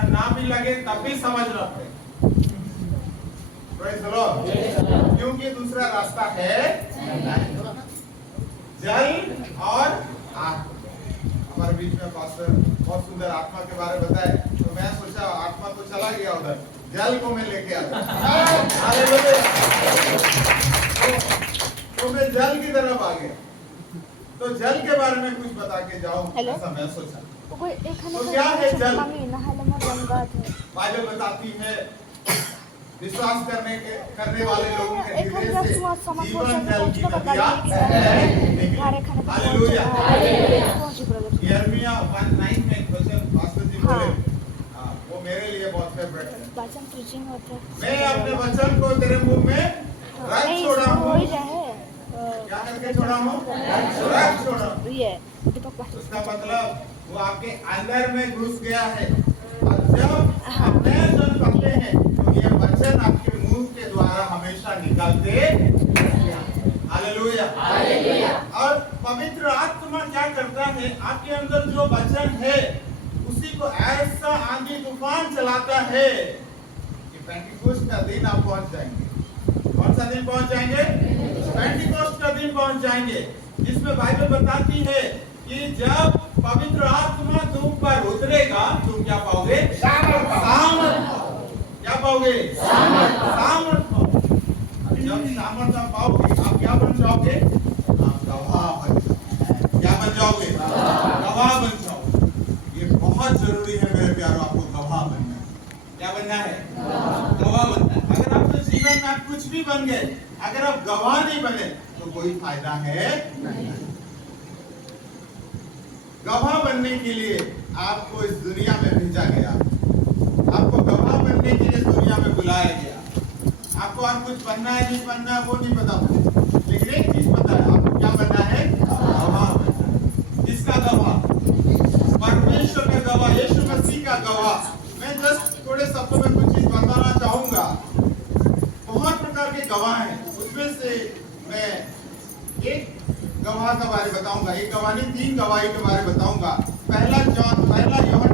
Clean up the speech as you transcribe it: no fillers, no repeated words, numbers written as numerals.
अच्छा ना भी लगे तब भी समझना पड़ेगा। Praise the Lord। क्योंकि दूसरा रास्ता है जल और आत्मा। हमारे बीच में पास्टर बहुत सुंदर आत्मा के बारे में बताए, तो मैं सोचा आत्मा तो चला गया उधर, जल को मैं लेके आता। तो मैं जल की तरफ आ गया, तो जल के बारे में कुछ बता के जाओ, ऐसा मैं सोचा। तो क्या है जल? बाइबल बताती है विश्वास करने वाले लोगों के हृदय से जीवन जल की नदियां निकली। हालेलुया। यिर्मयाह 1:9 में वचन पास्टर जी बोले, वो मेरे लिए बहुत फेवरेट है। मैं अपने वचन को तेरे मुंह में रख छोड़ा हूँ। क्या करके छोड़ा हूँ? रख छोड़ा हूँ। उसका मतलब वो आपके अंदर में घुस गया है, और जब आप नए जन्म पाते हैं तो ये वचन आपके मुंह के द्वारा हमेशा निकलते हैं। हालेलुया। और पवित्र आत्मा क्या करता है? आपके अंदर जो वचन है उसी को ऐसा आंधी तूफान चलाता है कि पेंटिकोस्ट का दिन आप पहुंच जाएंगे। कौन सा दिन पहुंच जाएंगे? पेंटिकोस्ट का दिन पहुंच जाएंगे, जिसमें बाइबल बताती है कि जब पवित्र आत्मा तुम पर उतरेगा तुम क्या पाओगे? सामर्थ। क्या पाओगे? सामर्थ। जब सामर्थ पाओगे आप क्या बन जाओगे? आप गवाह बन जाओगे। क्या बन जाओगे? गवाह बन जाओगे। ये बहुत जरूरी है मेरे प्यारों, आपको गवाह बनना है। क्या बनना है? गवाह बनना है। अगर आप तो जीवन में आप कुछ भी बन गए, अगर आप गवाह नहीं बने तो कोई फायदा है नहीं। गवाह बनने के लिए आपको इस दुनिया में भेजा गया, आपको गवाह बनने के लिए दुनिया में बुलाया गया। आपको और कुछ बनना है नहीं बनना है वो नहीं पता, लेकिन एक चीज पता है, आपको क्या बनना है? गवाह बनना है। किसका गवाह? परमेश्वर का गवाह, यीशु मसीह का गवाह। मैं जस्ट थोड़े शब्दों में कुछ चीज बताना चाहूंगा। बहुत प्रकार के गवाह हैं, उसमें से मैं एक गवाह का बारे बताऊंगा, एक गवाह नहीं 3 गवाही के बारे बताऊंगा। पहला यूहन्ना